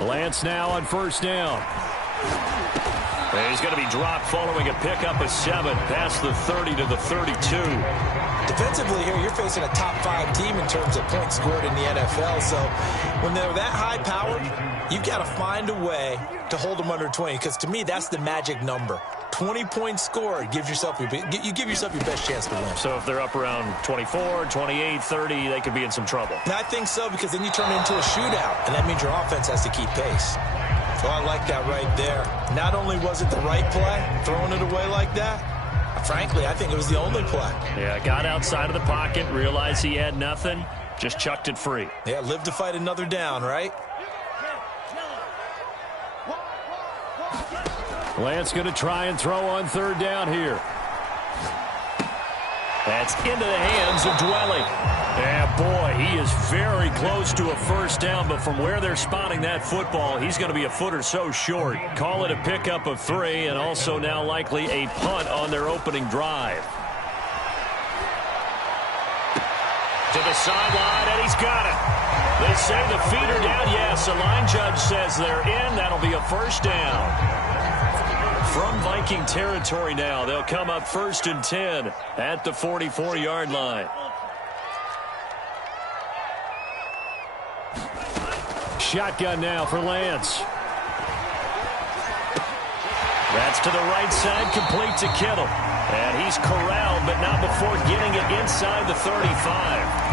Lance now on first down. And he's going to be dropped following a pickup of 7 past the 30 to the 32. Defensively here, you're facing a top-5 team in terms of points scored in the NFL. So when they're that high-powered, you've got to find a way to hold them under 20. Because to me, that's the magic number. 20 points scored, you give yourself your best chance to win. So if they're up around 24, 28, 30, they could be in some trouble. And I think so, because then you turn it into a shootout, and that means your offense has to keep pace. So I like that right there. Not only was it the right play, throwing it away like that, frankly, I think it was the only play. Yeah, got outside of the pocket, realized he had nothing, just chucked it free. Yeah, live to fight another down, right? Lance going to try and throw on third down here. That's into the hands of Dwelly. Yeah, boy, he is very close to a first down, but from where they're spotting that football, he's going to be a foot or so short. Call it a pickup of 3, and also now likely a punt on their opening drive. To the sideline, and he's got it. They say the feet are down. Yes, the line judge says they're in. That'll be a first down. From Viking territory now, they'll come up 1st and 10 at the 44-yard line. Shotgun now for Lance. That's to the right side, complete to Kittle. And he's corralled, but not before getting it inside the 35.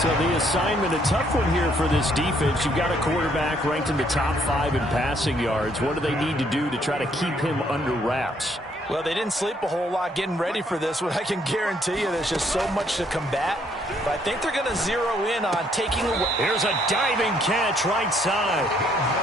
So the assignment, a tough one here for this defense. You've got a quarterback ranked in the top 5 in passing yards. What do they need to do to try to keep him under wraps? Well, they didn't sleep a whole lot getting ready for this one. I can guarantee you there's just so much to combat. But I think they're going to zero in on taking away. Here's a diving catch right side.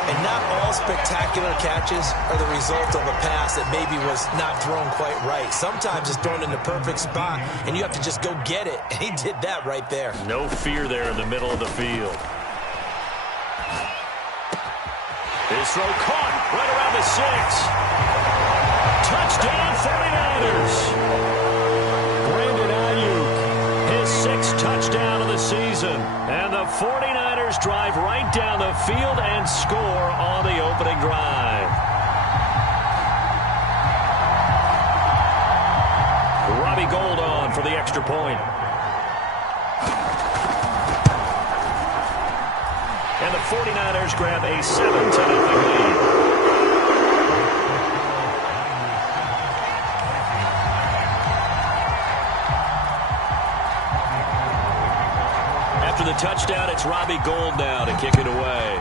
And not all spectacular catches are the result of a pass that maybe was not thrown quite right. Sometimes it's thrown in the perfect spot, and you have to just go get it. And he did that right there. No fear there in the middle of the field. His throw caught right around the 6. Touchdown 49ers. Brandon Ayuk, his 6th touchdown of the season. And the 49ers drive right down the field and score on the opening drive. Robbie Gould on for the extra point. And the 49ers grab a 7-0 lead. After the touchdown, it's Robbie Gould now to kick it away.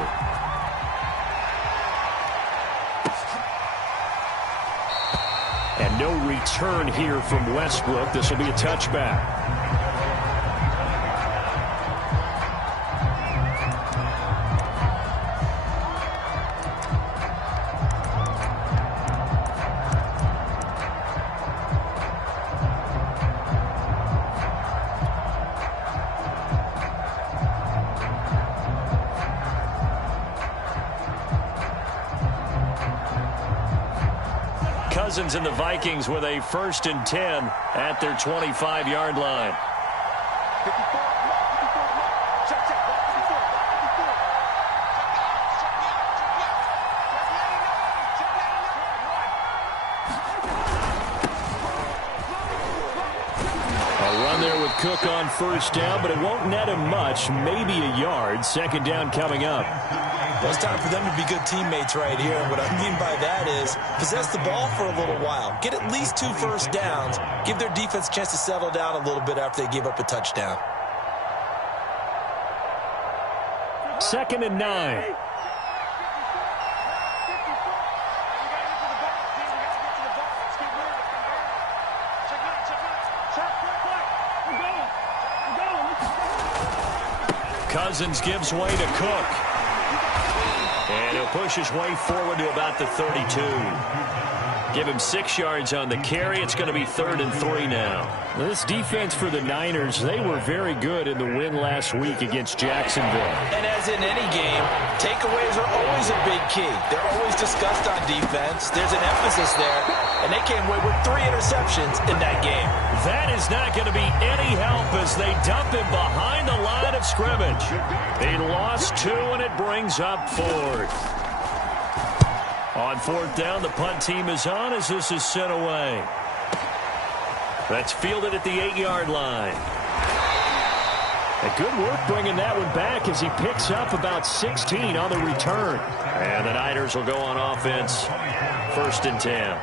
And no return here from Westbrook. This will be a touchback. Cousins and the Vikings with a 1st and 10 at their 25-yard line. A run there with Cook on first down, but it won't net him much, maybe a yard. 2nd down coming up. Well, it's time for them to be good teammates right here. And what I mean by that is possess the ball for a little while. Get at least 2 first downs. Give their defense a chance to settle down a little bit after they give up a touchdown. 2nd and 9. Cousins gives way to Cook. And he'll push his way forward to about the 32. Give him 6 yards on the carry. It's going to be 3rd and 3 now. This defense for the Niners, they were very good in the win last week against Jacksonville. And as in any game, takeaways are always a big key. They're always discussed on defense. There's an emphasis there, and they came away with 3 interceptions in that game. That is not going to be any help as they dump him behind the line of scrimmage. They lost 2, and it brings up 4th. On 4th down, the punt team is on as this is sent away. That's fielded at the 8-yard line. And good work bringing that one back as he picks up about 16 on the return. And the Niners will go on offense. 1st and 10.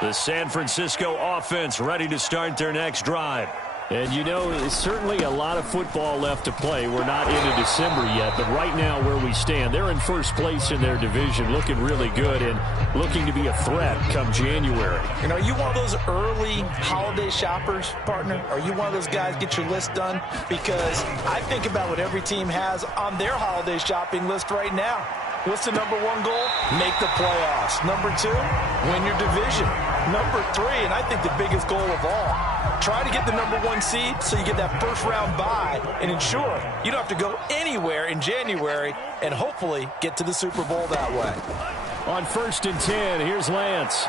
The San Francisco offense ready to start their next drive. And, you know, there's certainly a lot of football left to play. We're not into December yet, but right now where we stand, they're in first place in their division, looking really good and looking to be a threat come January. And are you one of those early holiday shoppers, partner? Are you one of those guys get your list done? Because I think about what every team has on their holiday shopping list right now. What's the number 1 goal? Make the playoffs. Number 2, win your division. Number 3, and I think the biggest goal of all, try to get the number 1 seed so you get that first-round bye and ensure you don't have to go anywhere in January and hopefully get to the Super Bowl that way. On 1st and 10, here's Lance.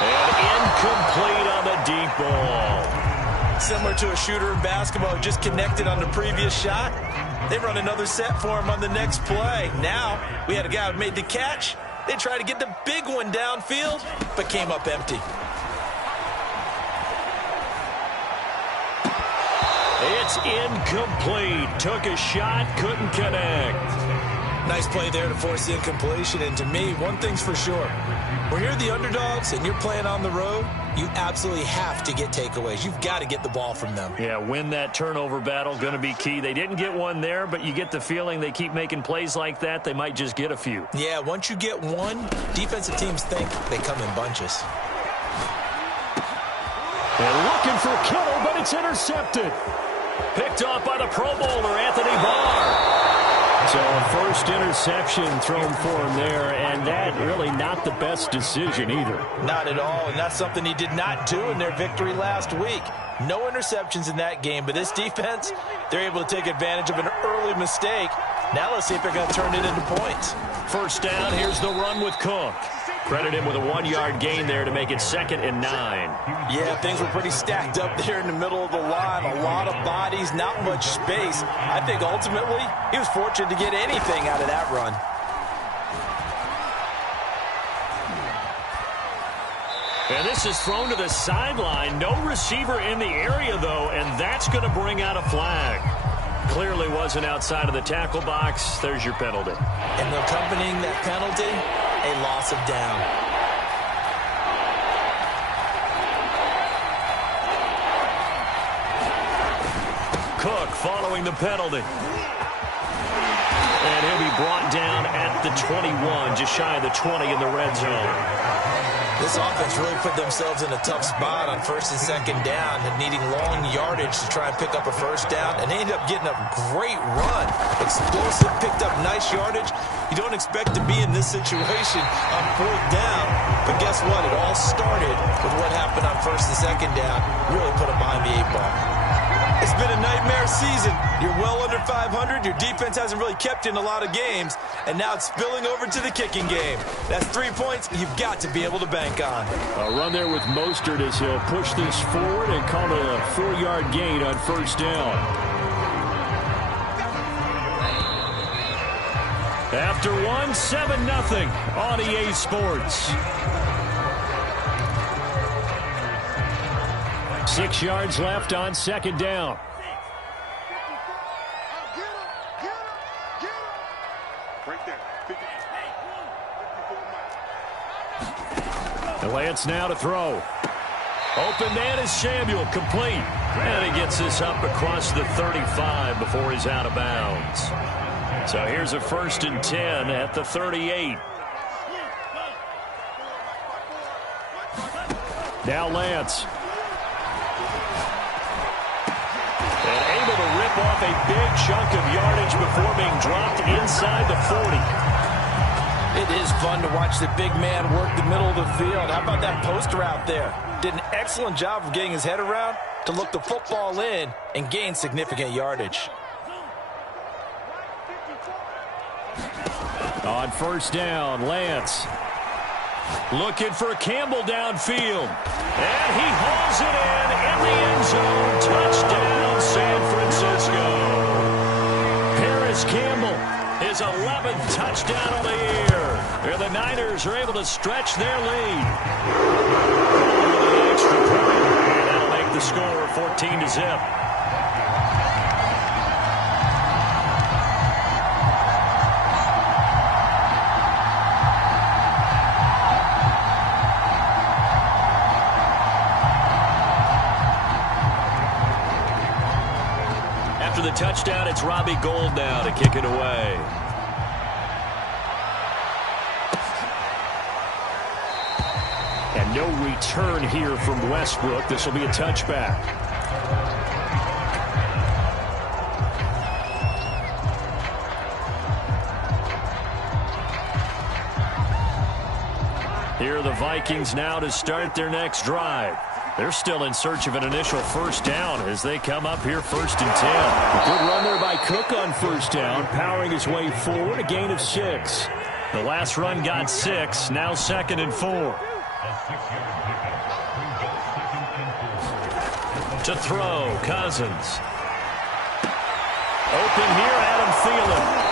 And incomplete on the deep ball. Similar to a shooter in basketball who just connected on the previous shot. They run another set for him on the next play. Now, we had a guy who made the catch. They tried to get the big one downfield, but came up empty. It's incomplete. Took a shot, couldn't connect. Nice play there to force the incompletion. And to me, one thing's for sure. When you're the underdogs and you're playing on the road, you absolutely have to get takeaways. You've got to get the ball from them. Yeah, win that turnover battle, going to be key. They didn't get one there, but you get the feeling they keep making plays like that, they might just get a few. Yeah, once you get one, defensive teams think they come in bunches. They're looking for Kittle, but it's intercepted. Picked off by the Pro Bowler, Anthony Barr. So a first interception thrown for him there, and that really not the best decision either. Not at all, and that's something he did not do in their victory last week. No interceptions in that game, but this defense, they're able to take advantage of an early mistake. Now let's see if they're going to turn it into points. First down, here's the run with Cook. Credit him with a 1-yard gain there to make it 2nd and 9. Yeah, things were pretty stacked up there in the middle of the line. A lot of bodies, not much space. I think ultimately he was fortunate to get anything out of that run. And this is thrown to the sideline. No receiver in the area, though, and that's going to bring out a flag. Clearly wasn't outside of the tackle box. There's your penalty. And accompanying that penalty, a loss of down. Cook following the penalty. And he'll be brought down at the 21, just shy of the 20 in the red zone. This offense really put themselves in a tough spot on 1st and 2nd down, and needing long yardage to try and pick up a first down, and they ended up getting a great run. Explosive, picked up nice yardage. You don't expect to be in this situation on 4th down, but guess what? It all started with what happened on 1st and 2nd down. Really put them behind the 8-ball. It's been a nightmare season. You're well under 500. Your defense hasn't really kept you in a lot of games, and now it's spilling over to the kicking game. That's 3 points you've got to be able to bank on. A run there with Mostert as he'll push this forward and call it a 4-yard gain on 1st down. After 7-0 on EA Sports. 6 yards left on 2nd down. The Lance now to throw. Open man is Samuel, complete. And he gets this up across the 35 before he's out of bounds. So here's a 1st and 10 at the 38. Now Lance. And able to rip off a big chunk of yardage before being dropped inside the 40. It is fun to watch the big man work the middle of the field. How about that post route there? Did an excellent job of getting his head around to look the football in and gain significant yardage. On first down, Lance. Looking for Campbell downfield. And he hauls it in the end zone. Touchdown, San Francisco. Paris Campbell, his 11th touchdown of the year. And the Niners are able to stretch their lead. With an extra point, and that'll make the score 14-0. After the touchdown, it's Robbie Gould now to kick it away. And no return here from Westbrook. This will be a touchback. Here are the Vikings now to start their next drive. They're still in search of an initial first down as they come up here 1st and 10. A good run there by Cook on first down, powering his way forward, a gain of 6. The last run got 6, now 2nd and 4. To throw, Cousins. Open here, Adam Thielen.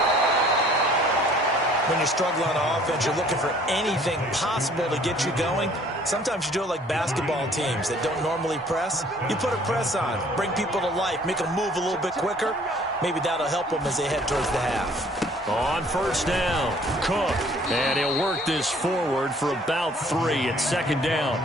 When you're struggling on offense, you're looking for anything possible to get you going. Sometimes you do it like basketball teams that don't normally press. You put a press on, bring people to life, make them move a little bit quicker. Maybe that'll help them as they head towards the half. On first down, Cook. And he'll work this forward for about 3 at 2nd down.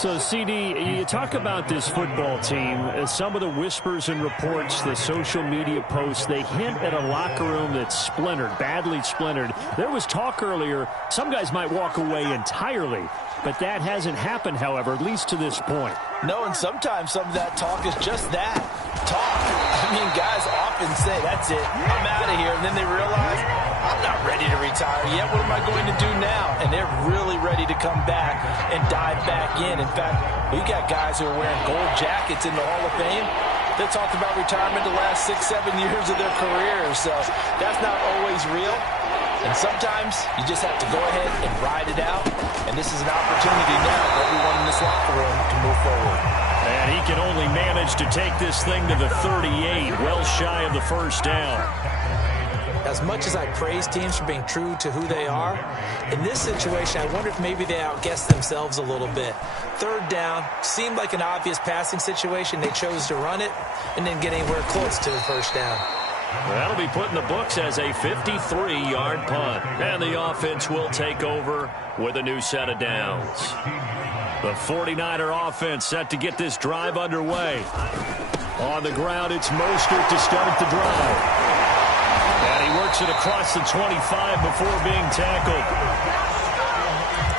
So, CD, you talk about this football team. Some of the whispers and reports, the social media posts, they hint at a locker room that's splintered, badly splintered. There was talk earlier, some guys might walk away entirely. But that hasn't happened, however, at least to this point. No, and sometimes some of that talk is just that, talk. I mean, guys often say, that's it, I'm out of here. And then they realize, I'm not ready to retire yet. What am I going to do now? And they're really ready to come back and dive back in. In fact, we got guys who are wearing gold jackets in the Hall of Fame. They talked about retirement the last 6-7 years of their careers. So that's not always real. And sometimes you just have to go ahead and ride it out. And this is an opportunity now for everyone in this locker room to move forward. And he can only manage to take this thing to the 38, well shy of the first down. As much as I praise teams for being true to who they are, in this situation, I wonder if maybe they outguessed themselves a little bit. 3rd down, seemed like an obvious passing situation. They chose to run it and didn't get anywhere close to the first down. That'll be put in the books as a 53-yard punt. And the offense will take over with a new set of downs. The 49er offense set to get this drive underway. On the ground, it's Mostert to start the drive. And he works it across the 25 before being tackled.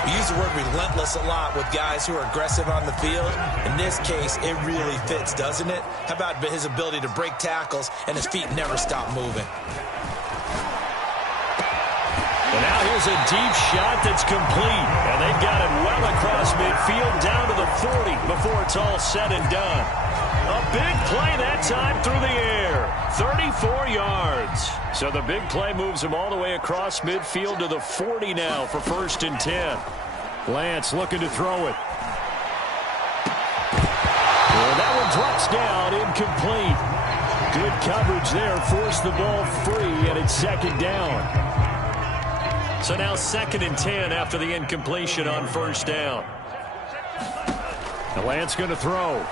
We use the word relentless a lot with guys who are aggressive on the field. In this case, it really fits, doesn't it? How about his ability to break tackles and his feet never stop moving? And now here's a deep shot that's complete. And they've got it well across midfield down to the 40 before it's all said and done. A big play that time through the air. 34 yards. So the big play moves him all the way across midfield to the 40 now for 1st and 10. Lance looking to throw it. Well, that one drops down, incomplete. Good coverage there, forced the ball free, and it's 2nd down. So now 2nd and 10 after the incompletion on first down. Now Lance going to throw.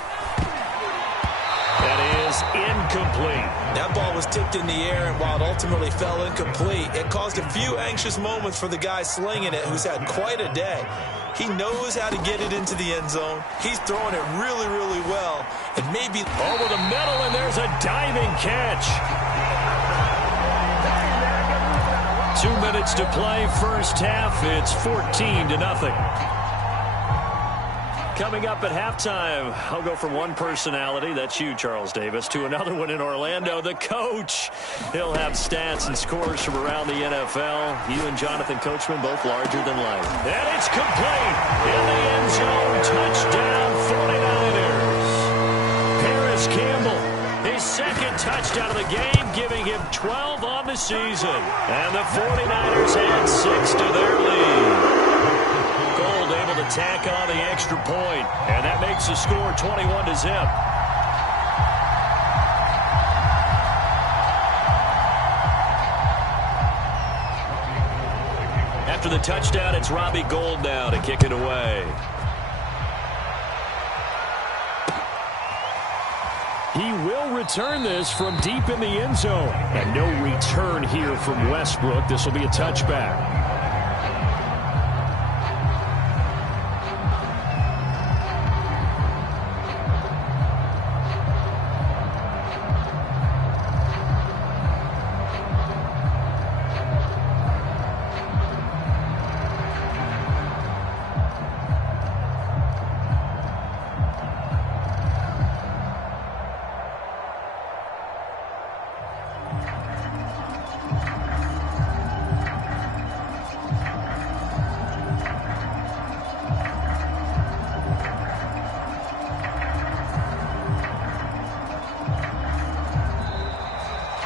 That is incomplete. That ball was tipped in the air, and while it ultimately fell incomplete, it caused a few anxious moments for the guy slinging it, who's had quite a day. He knows how to get it into the end zone. He's throwing it really, really well. And maybe over the middle, and there's a diving catch. 2 minutes to play, first half. It's 14-0. Coming up at halftime, I'll go from one personality, that's you, Charles Davis, to another one in Orlando, the coach. He'll have stats and scores from around the NFL. You and Jonathan Coachman both larger than life. And it's complete in the end zone. Touchdown, 49ers. Paris Campbell, his second touchdown of the game, giving him 12 on the season. And the 49ers add 6 to their lead. Gold able to tack on the extra point, and that makes the score 21-0. After the touchdown, it's Robbie Gould now to kick it away. He will return this from deep in the end zone. And no return here from Westbrook. This will be a touchback.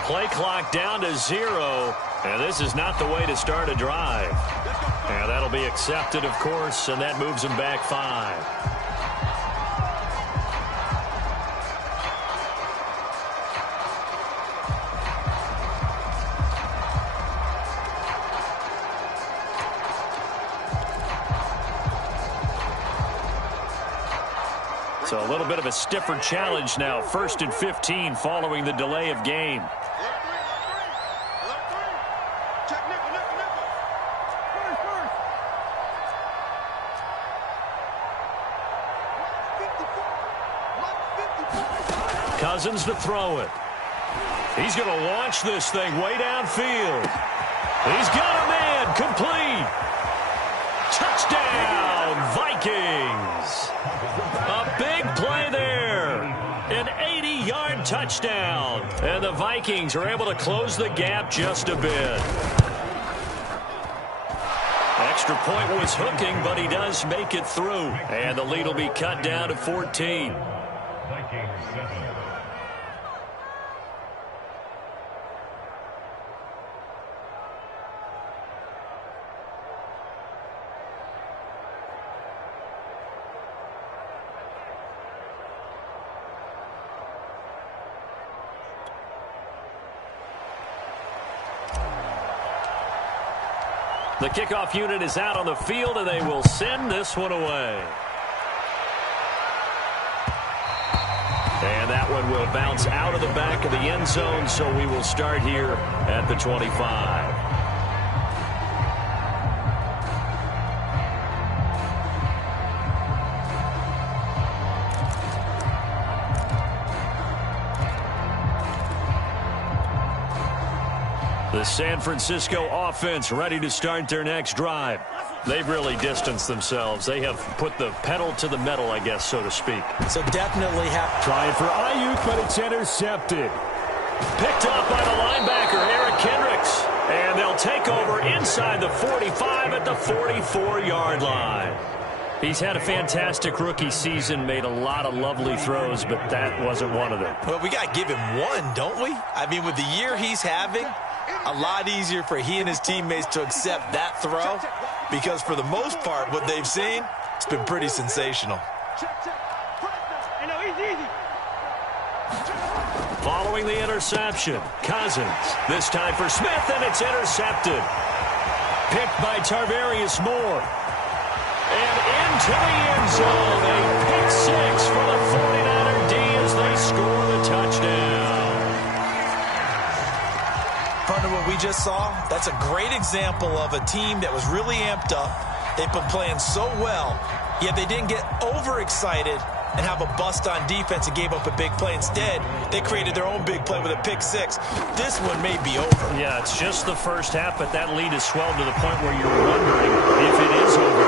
Play clock down to 0, and this is not the way to start a drive. And that'll be accepted, of course, and that moves them back 5. So a little bit of a stiffer challenge now. 1st and 15 following the delay of game. Cousins to throw it. He's going to launch this thing way downfield. He's got a man. Complete. Touchdown, Vikings. A big play there. An 80-yard touchdown. And the Vikings are able to close the gap just a bit. Extra point was hooking, but he does make it through. And the lead will be cut down to 14. Vikings 7. The kickoff unit is out on the field, and they will send this one away. And that one will bounce out of the back of the end zone, so we will start here at the 25. The San Francisco offense ready to start their next drive. They've really distanced themselves. They have put the pedal to the metal, I guess, so to speak. So definitely have trying for Ayuk, but it's intercepted. Picked up by the linebacker, Eric Kendricks. And they'll take over inside the 45 at the 44-yard line. He's had a fantastic rookie season, made a lot of lovely throws, but that wasn't one of them. Well, we got to give him one, don't we? I mean, with the year he's having, a lot easier for he and his teammates to accept that throw, because for the most part, what they've seen, it's been pretty sensational. Following the interception, Cousins. This time for Smith, and it's intercepted. Picked by Tarvarius Moore. And into the end zone, a pick six for the 49er D as they score the touchdown. Partner, what we just saw, that's a great example of a team that was really amped up. They've been playing so well, yet they didn't get overexcited and have a bust on defense and gave up a big play. Instead, they created their own big play with a pick six. This one may be over. Yeah, it's just the first half, but that lead has swelled to the point where you're wondering if it is over.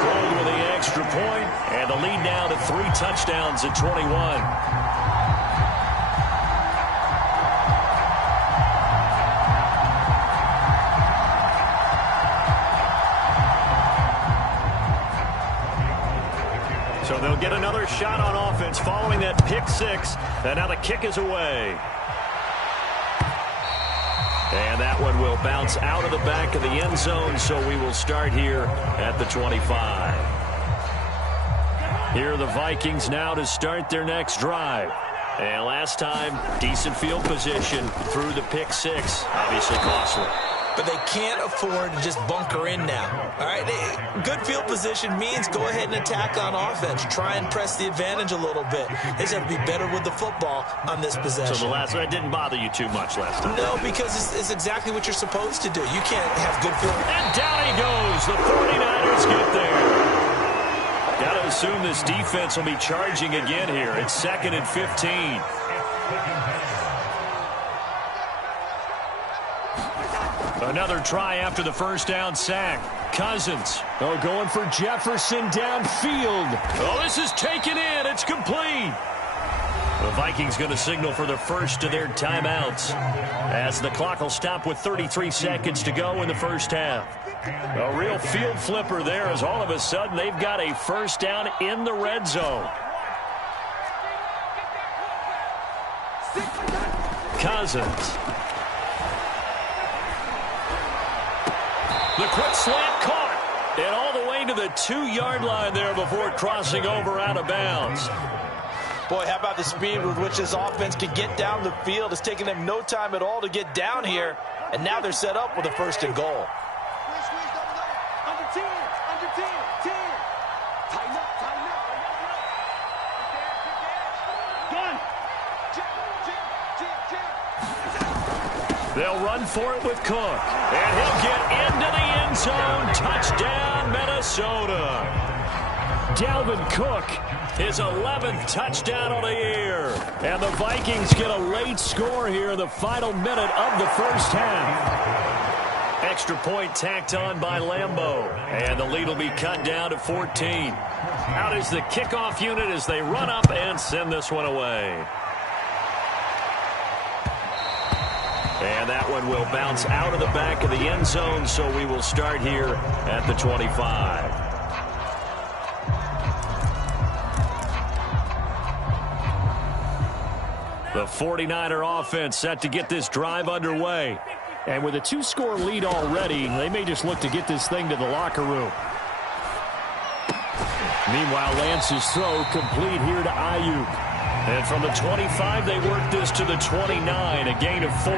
Gold with the extra point, And the lead now to 3 touchdowns at 21. So they'll get another shot on offense following that pick 6. And now the kick is away. And that one will bounce out of the back of the end zone, so we will start here at the 25. Here are the Vikings now to start their next drive. And last time, decent field position through the pick 6. Obviously costly. But they can't afford to just bunker in now. All right, good field position means go ahead and attack on offense. Try and press the advantage a little bit. They just have to be better with the football on this possession. So the last one didn't bother you too much last time? No, because it's exactly what you're supposed to do. You can't have good field. And down he goes. The 49ers get there. Got to assume this defense will be charging again here. It's 2nd and 15. Another try after the first down sack. Cousins. Oh, going for Jefferson downfield. Oh, this is taken in. It's complete. The Vikings going to signal for the first of their timeouts as the clock will stop with 33 seconds to go in the first half. A real field flipper there as all of a sudden they've got a first down in the red zone. Cousins. The quick slant caught. And all the way to the 2-yard line there before crossing over out of bounds. Boy, how about the speed with which this offense can get down the field? It's taking them no time at all to get down here. And now they're set up with a 1st and goal. They'll run for it with Cook. And he'll get into the end zone. Touchdown, Minnesota. Dalvin Cook. His 11th touchdown of the year. And the Vikings get a late score here in the final minute of the first half. Extra point tacked on by Lambeau. And the lead will be cut down to 14. Out is the kickoff unit as they run up and send this one away. And that one will bounce out of the back of the end zone, so we will start here at the 25. The 49er offense set to get this drive underway. And with a 2-score lead already, they may just look to get this thing to the locker room. Meanwhile, Lance's throw complete here to Ayuk. And from the 25, they work this to the 29, a gain of 4.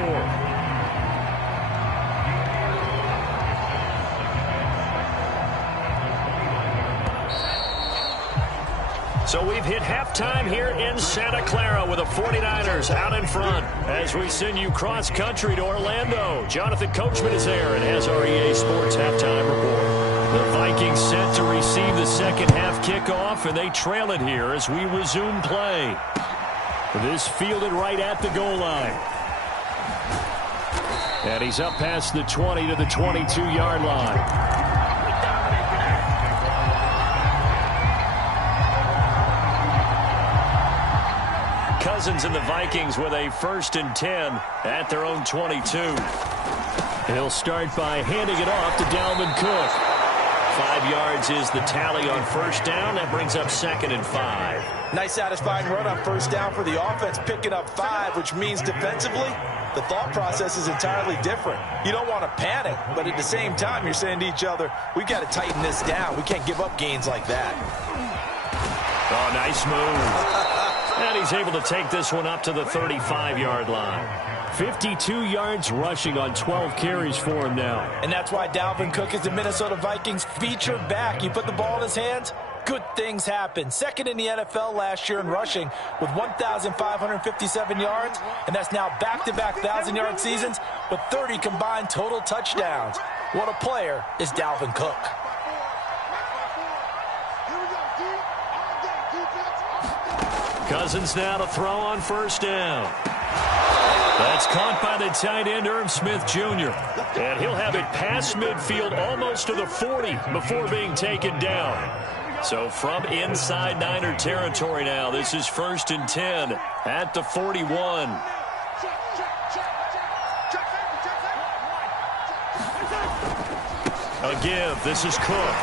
So we've hit halftime here in Santa Clara with the 49ers out in front as we send you cross-country to Orlando. Jonathan Coachman is there and has our EA Sports halftime report. The Vikings set to receive the second half kickoff, and they trail it here as we resume play. This fielded right at the goal line. And he's up past the 20 to the 22-yard line. Cousins and the Vikings with a 1st and 10 at their own 22. He'll start by handing it off to Dalvin Cook. 5 yards is the tally on first down. That brings up 2nd and 5. Nice satisfying run on first down for the offense, picking up 5, which means defensively, the thought process is entirely different. You don't want to panic, but at the same time, you're saying to each other, we've got to tighten this down. We can't give up gains like that. Oh, nice move. And he's able to take this one up to the 35-yard line. 52 yards rushing on 12 carries for him now. And that's why Dalvin Cook is the Minnesota Vikings featured back. You put the ball in his hands, good things happen. 2nd in the NFL last year in rushing with 1,557 yards, and that's now back-to-back 1,000-yard seasons with 30 combined total touchdowns. What a player is Dalvin Cook. Cousins now to throw on first down. That's caught by the tight end, Irv Smith Jr. And he'll have it past midfield almost to the 40 before being taken down. So from inside Niner territory now, this is 1st and 10 at the 41. A give. This is Cook.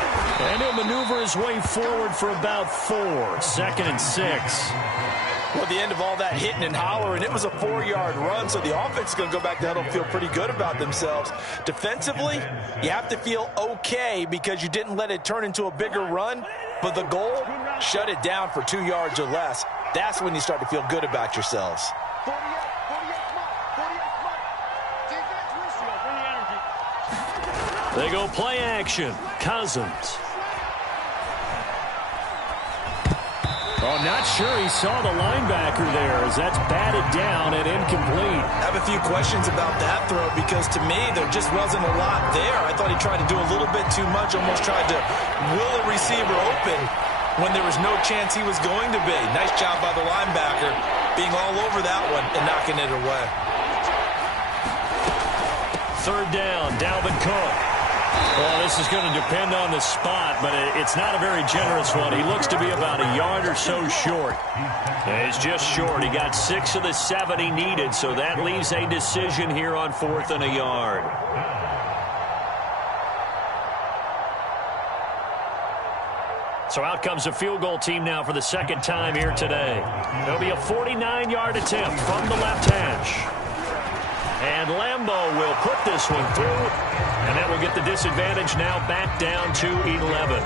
And he'll maneuver his way forward for about 4. 2nd and 6. Well, at the end of all that hitting and hollering, it was a 4-yard run, so the offense is going to go back to huddle and feel pretty good about themselves. Defensively, you have to feel okay because you didn't let it turn into a bigger run, but the goal, shut it down for 2 yards or less. That's when you start to feel good about yourselves. They go play action. Cousins. Oh, not sure he saw the linebacker there as that's batted down and incomplete. I have a few questions about that throw because to me there just wasn't a lot there. I thought he tried to do a little bit too much, almost tried to will a receiver open when there was no chance he was going to be. Nice job by the linebacker being all over that one and knocking it away. 3rd down, Dalvin Cook. Well, this is going to depend on the spot, but it's not a very generous one. He looks to be about a yard or so short. He's just short. He got 6 of the 7 he needed, so that leaves a decision here on 4th and a yard. So out comes a field goal team now for the 2nd time here today. It'll be a 49-yard attempt from the left hash. And Lambeau will put this one through, and that will get the disadvantage now back down to 11.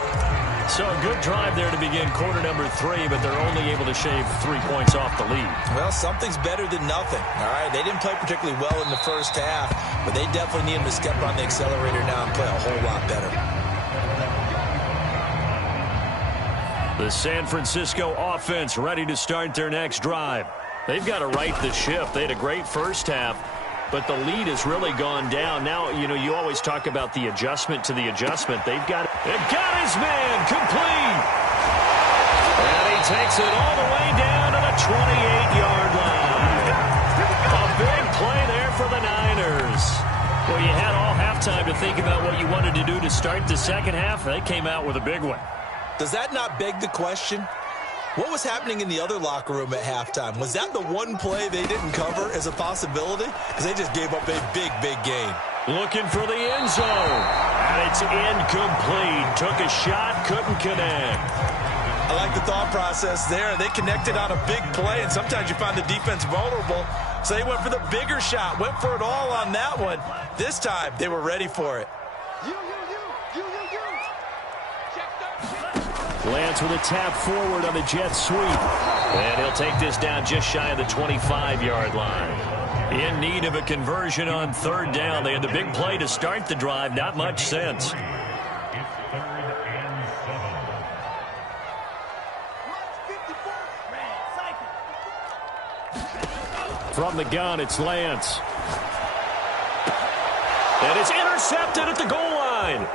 So a good drive there to begin quarter number 3, but they're only able to shave 3 points off the lead. Well, something's better than nothing. All right, they didn't play particularly well in the first half, but they definitely need him to step on the accelerator now and play a whole lot better. The San Francisco offense ready to start their next drive. They've got to right the ship. They had a great first half, but the lead has really gone down. Now, you always talk about the adjustment to the adjustment. They've got his man complete. And he takes it all the way down to the 28-yard line. A big play there for the Niners. Well, you had all halftime to think about what you wanted to do to start the second half. They came out with a big one. Does that not beg the question? What was happening in the other locker room at halftime? Was that the one play they didn't cover as a possibility? Because they just gave up a big, big gain. Looking for the end zone. And it's incomplete. Took a shot, couldn't connect. I like the thought process there. They connected on a big play, and sometimes you find the defense vulnerable. So they went for the bigger shot, went for it all on that one. This time, they were ready for it. Lance with a tap forward on the jet sweep. And he'll take this down just shy of the 25-yard line. In need of a conversion on 3rd down. They had the big play to start the drive. Not much sense. From the gun, it's Lance. And it's intercepted at the goal line.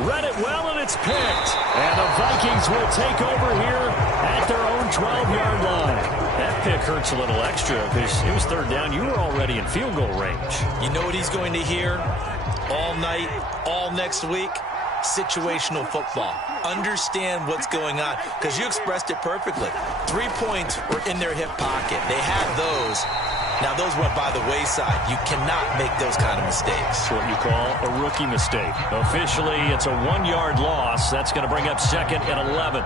Read it well, and it's picked. And the Vikings will take over here at their own 12-yard line. That pick hurts a little extra because it was 3rd down. You were already in field goal range. You know what he's going to hear all night, all next week? Situational football. Understand what's going on because you expressed it perfectly. 3 points were in their hip pocket. They had those. Now, those went by the wayside. You cannot make those kind of mistakes. That's what you call a rookie mistake. Officially, it's a 1-yard loss. That's going to bring up 2nd and 11.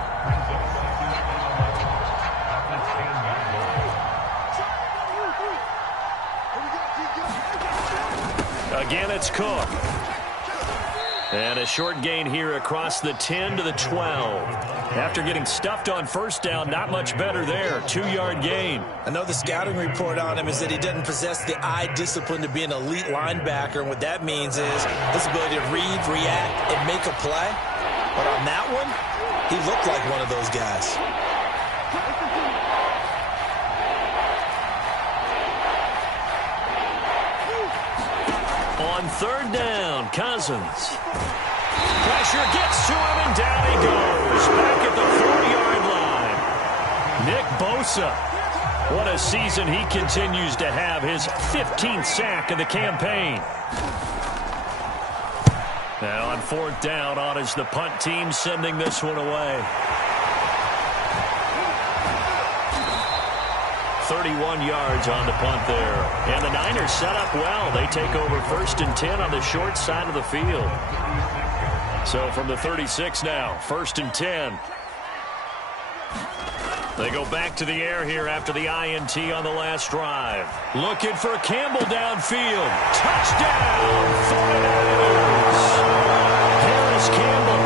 Again, it's Cook. And a short gain here across the 10 to the 12. After getting stuffed on 1st down, not much better there. 2-yard gain. I know the scouting report on him is that he doesn't possess the eye discipline to be an elite linebacker. And what that means is his ability to read, react, and make a play. But on that one, he looked like one of those guys. On 3rd down, Cousins. Pressure gets to him, and down he goes. Back at the 40-yard line. Nick Bosa. What a season he continues to have. His 15th sack of the campaign. Now on 4th down, on is the punt team sending this one away. 31 yards on the punt there. And the Niners set up well. They take over 1st and 10 on the short side of the field. So from the 36 now, 1st and 10. They go back to the air here after the INT on the last drive. Looking for Campbell downfield. Touchdown, 49ers. Harris Campbell,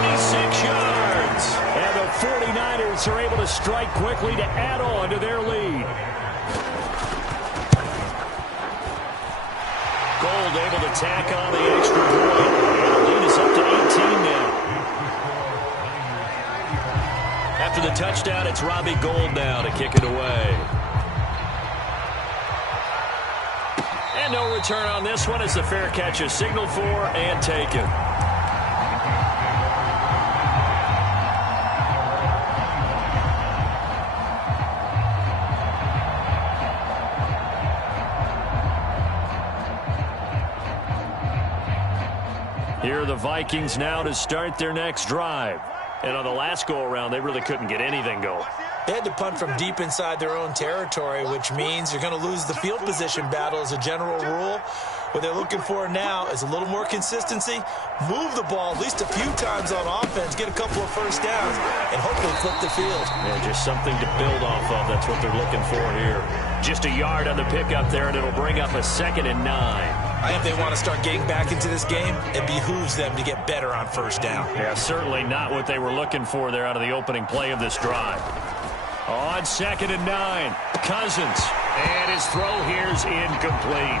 36 yards. And the 49ers are able to strike quickly to add on to their lead. Gold able to tack on the extra point. And the lead is up to 18 now. After the touchdown, it's Robbie Gould now to kick it away. And no return on this one as the fair catch is signaled for and taken. Here are the Vikings now to start their next drive. And on the last go-around, they really couldn't get anything going. They had to punt from deep inside their own territory, which means you're going to lose the field position battle as a general rule. What they're looking for now is a little more consistency, move the ball at least a few times on offense, get a couple of first downs, and hopefully flip the field. Yeah, just something to build off of. That's what they're looking for here. Just a yard on the pickup there, and it'll bring up a 2nd and 9. I think if they want to start getting back into this game, it behooves them to get better on first down. Yeah, certainly not what they were looking for there out of the opening play of this drive. On 2nd and 9, Cousins. And his throw here's incomplete.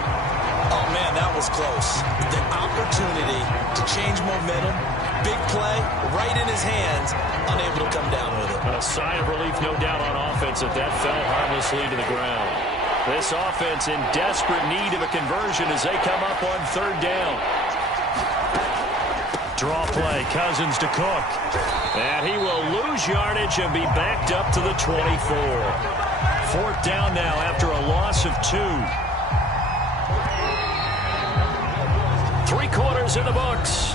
Oh, man, that was close. The opportunity to change momentum, big play, right in his hands, unable to come down with it. A sigh of relief, no doubt, on offense that fell harmlessly to the ground. This offense in desperate need of a conversion as they come up on 3rd down. Draw play, Cousins to Cook. And he will lose yardage and be backed up to the 24. 4th down now after a loss of 2. 3 quarters in the books.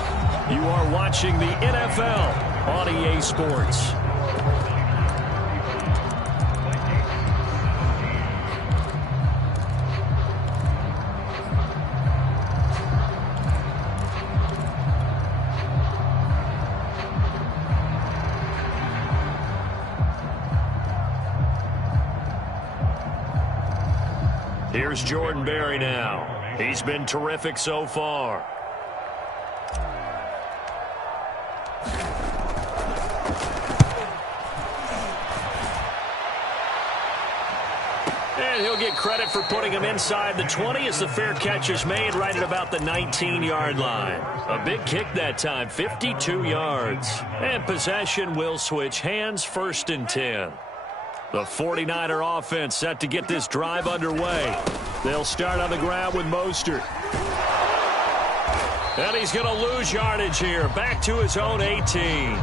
You are watching the NFL on EA Sports. Here's Jordan Berry now. He's been terrific so far. And he'll get credit for putting him inside the 20 as the fair catch is made right at about the 19-yard line. A big kick that time, 52 yards. And possession will switch hands, 1st and 10. The 49er offense set to get this drive underway. They'll start on the ground with Mostert. And he's going to lose yardage here. Back to his own 18.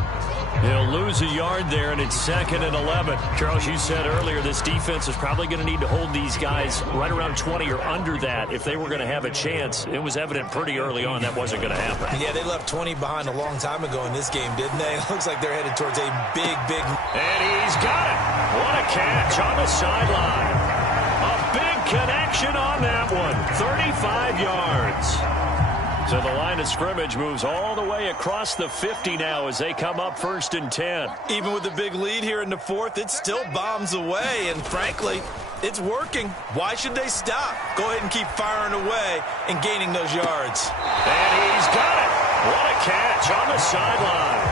He'll lose a yard there, and it's 2nd and 11. Charles, you said earlier this defense is probably going to need to hold these guys right around 20 or under that if they were going to have a chance. It was evident pretty early on that wasn't going to happen. Yeah, they left 20 behind a long time ago in this game, didn't they? It looks like they're headed towards a big... And he's got it. What a catch on the sideline. A big connection on that one. 35 yards. So the line of scrimmage moves all the way across the 50 now as they come up 1st and 10. Even with the big lead here in the 4th, it still bombs away, and frankly, it's working. Why should they stop? Go ahead and keep firing away and gaining those yards. And he's got it. What a catch on the sideline.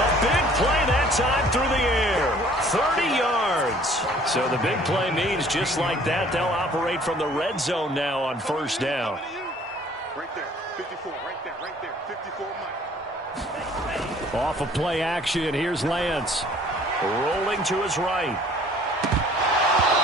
A big play that time through the air. 30 yards. So the big play means just like that, they'll operate from the red zone now on 1st down. Right there. 54, right there, 54 Mike. Off of play action, here's Lance. Rolling to his right.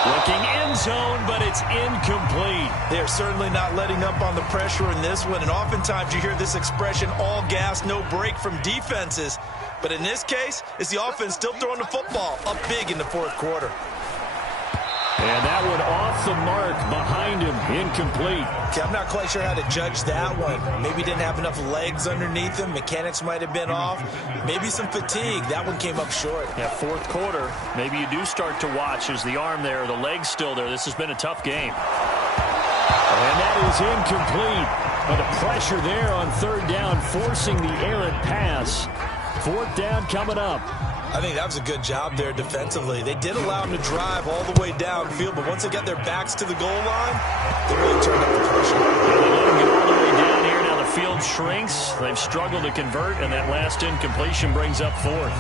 Looking end zone, but it's incomplete. They're certainly not letting up on the pressure in this one, and oftentimes you hear this expression, all gas, no break from defenses. But in this case, it's the offense still throwing the football up big in the 4th quarter. And that one off the mark behind him, incomplete. Okay, I'm not quite sure how to judge that one. Maybe didn't have enough legs underneath him. Mechanics might have been off. Maybe some fatigue. That one came up short. Yeah, fourth quarter, maybe you do start to watch. Is the arm there, the leg's still there. This has been a tough game. And that is incomplete. But the pressure there on third down, forcing the errant pass. Fourth down coming up. I think that was a good job there defensively. They did allow them to drive all the way downfield, but once they got their backs to the goal line, they really turned up the pressure. Yeah, they let them get all the way down here. Now the field shrinks. They've struggled to convert, and that last incompletion brings up fourth.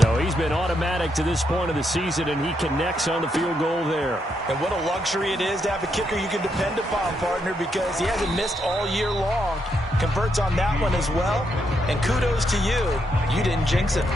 So he's been automatic to this point of the season, and he connects on the field goal there. And what a luxury it is to have a kicker you can depend upon, partner, because he hasn't missed all year long. Converts on that one as well. And kudos to you. You didn't jinx it.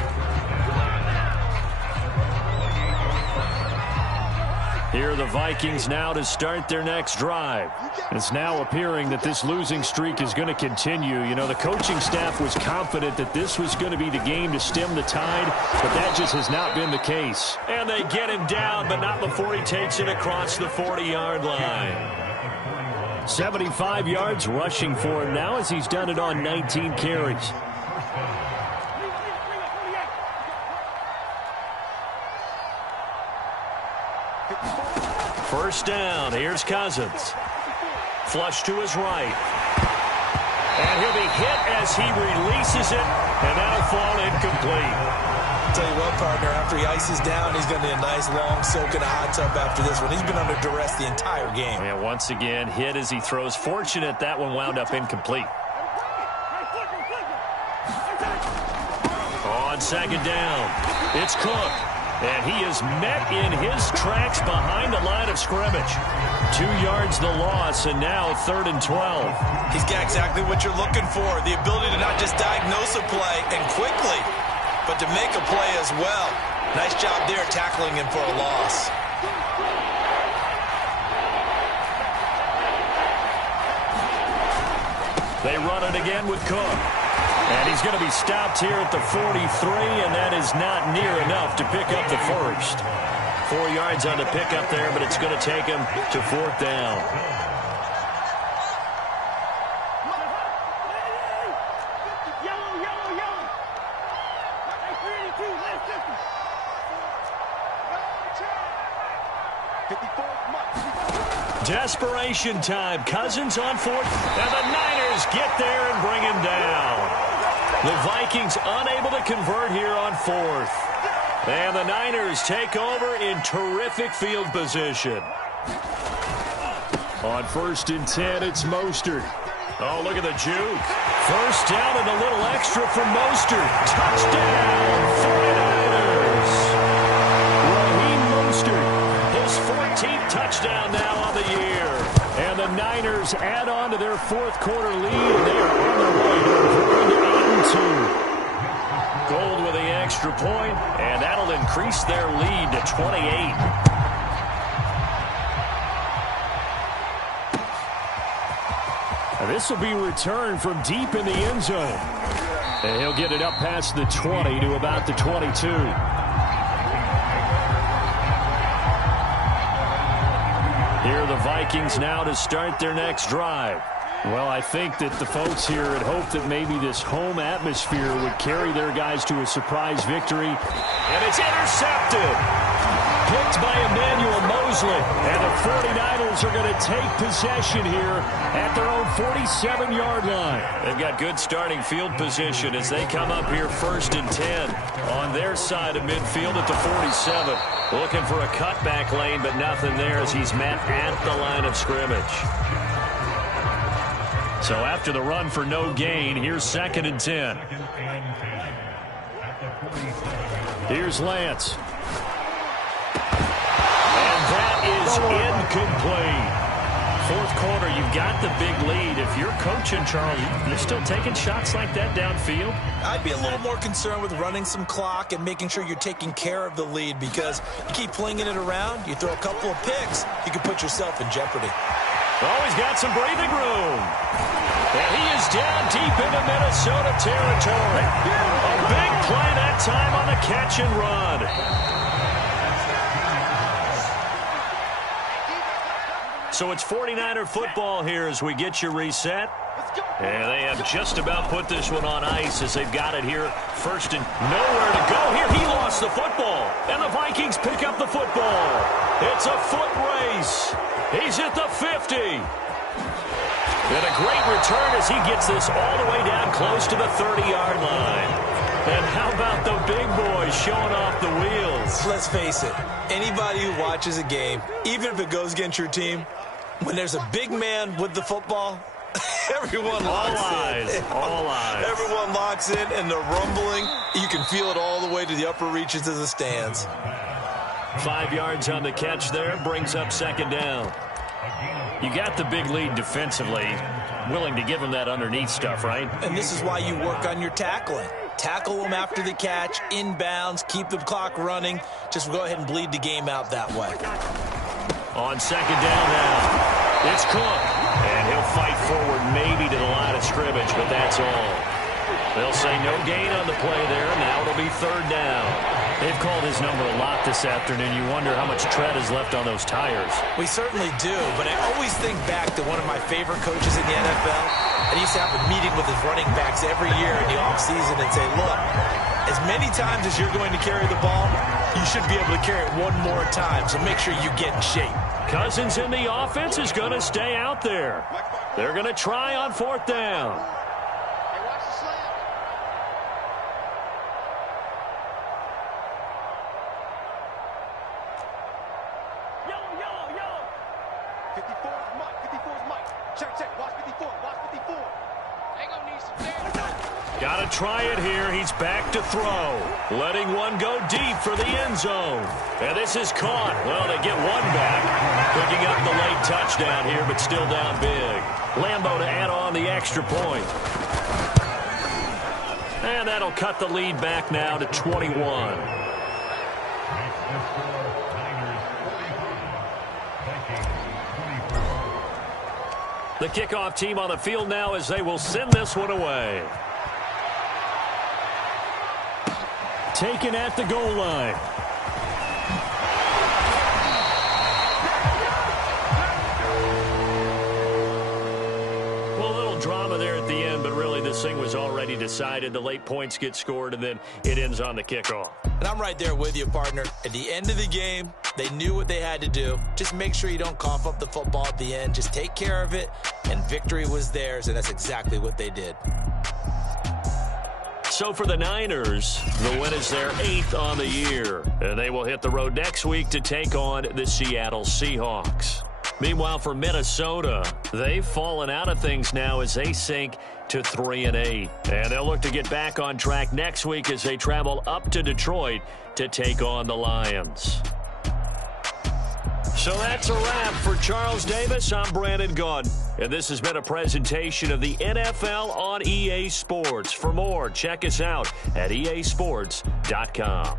Here are the Vikings now to start their next drive. It's now appearing that this losing streak is going to continue. You know, the coaching staff was confident that this was going to be the game to stem the tide, but that just has not been the case. And they get him down, but not before he takes it across the 40-yard line. 75 yards rushing for him now as he's done it on 19 carries. First down. Here's Cousins. Flush to his right. And he'll be hit as he releases it, and that'll fall incomplete. I'll tell you what, partner, after he ices down, he's going to need a nice long soak in a hot tub after this one. He's been under duress the entire game. And once again, hit as he throws. Fortunate that one wound up incomplete. On second down, it's Cook. And he is met in his tracks behind the line of scrimmage. 2 yards the loss, and now 3rd and 12. He's got exactly what you're looking for. The ability to not just diagnose a play and quickly, but to make a play as well. Nice job there tackling him for a loss. They run it again with Cook. And he's going to be stopped here at the 43, and that is not near enough to pick up the first. 4 yards on the pickup there, but it's going to take him to 4th down. Desperation time. Cousins on 4th, and the Niners get there and bring him down. The Vikings unable to convert here on 4th. And the Niners take over in terrific field position. On 1st and 10, it's Mostert. Oh, look at the juke. First down and a little extra from Mostert. Touchdown, 49ers. Raheem Mostert. His 14th touchdown now on the year. And the Niners add on to their 4th quarter lead, and they are on their way to improving to 8-2. Gold with the extra point, and that'll increase their lead to 28. And this will be returned from deep in the end zone. And he'll get it up past the 20 to about the 22. Here are the Vikings now to start their next drive. Well, I think that the folks here had hoped that maybe this home atmosphere would carry their guys to a surprise victory. And it's intercepted. Picked by Emmanuel Mosley. And the 49ers are going to take possession here at their own 47-yard line. They've got good starting field position as they come up here 1st and 10 on their side of midfield at the 47. Looking for a cutback lane, but nothing there as he's met at the line of scrimmage. So after the run for no gain, here's 2nd and 10. Here's Lance. And that is incomplete. 4th quarter, you've got the big lead. If you're coaching, Charles, you're still taking shots like that downfield? I'd be a little more concerned with running some clock and making sure you're taking care of the lead, because you keep flinging it around, you throw a couple of picks, you can put yourself in jeopardy. Oh, he's got some breathing room. And he is down deep into Minnesota territory. A big play that time on the catch and run. So it's 49er football here as we get you reset. And they have just about put this one on ice as they've got it here. First and nowhere to go here. He lost the football. And the Vikings pick up the football. It's a foot race. He's at the 50. And a great return as he gets this all the way down close to the 30-yard line. And how about the big boys showing off the wheels? Let's face it, anybody who watches a game, even if it goes against your team, when there's a big man with the football, everyone locks in. All eyes. Everyone locks in, and the rumbling, you can feel it all the way to the upper reaches of the stands. 5 yards on the catch there, brings up second down. You got the big lead defensively, willing to give them that underneath stuff, right? And this is why you work on your tackling. Tackle them after the catch, inbounds, keep the clock running. Just go ahead and bleed the game out that way. On second down now, it's Cook. And he'll fight forward maybe to the line of scrimmage, but that's all. They'll say no gain on the play there. Now it'll be third down. They've called his number a lot this afternoon. You wonder how much tread is left on those tires. We certainly do, but I always think back to one of my favorite coaches in the NFL. And he used to have a meeting with his running backs every year in the offseason and say, look, as many times as you're going to carry the ball, you should be able to carry it one more time, so make sure you get in shape. Cousins in the offense is going to stay out there. They're going to try on fourth down. Got to try it here. He's back to throw. Letting one go deep for the end zone. And this is caught. Well, they get one back. Picking up the late touchdown here, but still down big. Lambo to add on the extra point. And that'll cut the lead back now to 21. The kickoff team on the field now as they will send this one away. Taken at the goal line. Well, a little drama there at the end, but really this thing was already decided. The late points get scored, and then it ends on the kickoff. And I'm right there with you, partner. At the end of the game, they knew what they had to do. Just make sure you don't cough up the football at the end. Just take care of it, and victory was theirs, and that's exactly what they did. So for the Niners, the win is their 8th on the year. And they will hit the road next week to take on the Seattle Seahawks. Meanwhile, for Minnesota, they've fallen out of things now as they sink to 3-8. And they'll look to get back on track next week as they travel up to Detroit to take on the Lions. So that's a wrap for Charles Davis. I'm Brandon Gaudin. And this has been a presentation of the NFL on EA Sports. For more, check us out at easports.com.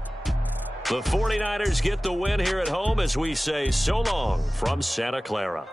The 49ers get the win here at home as we say so long from Santa Clara.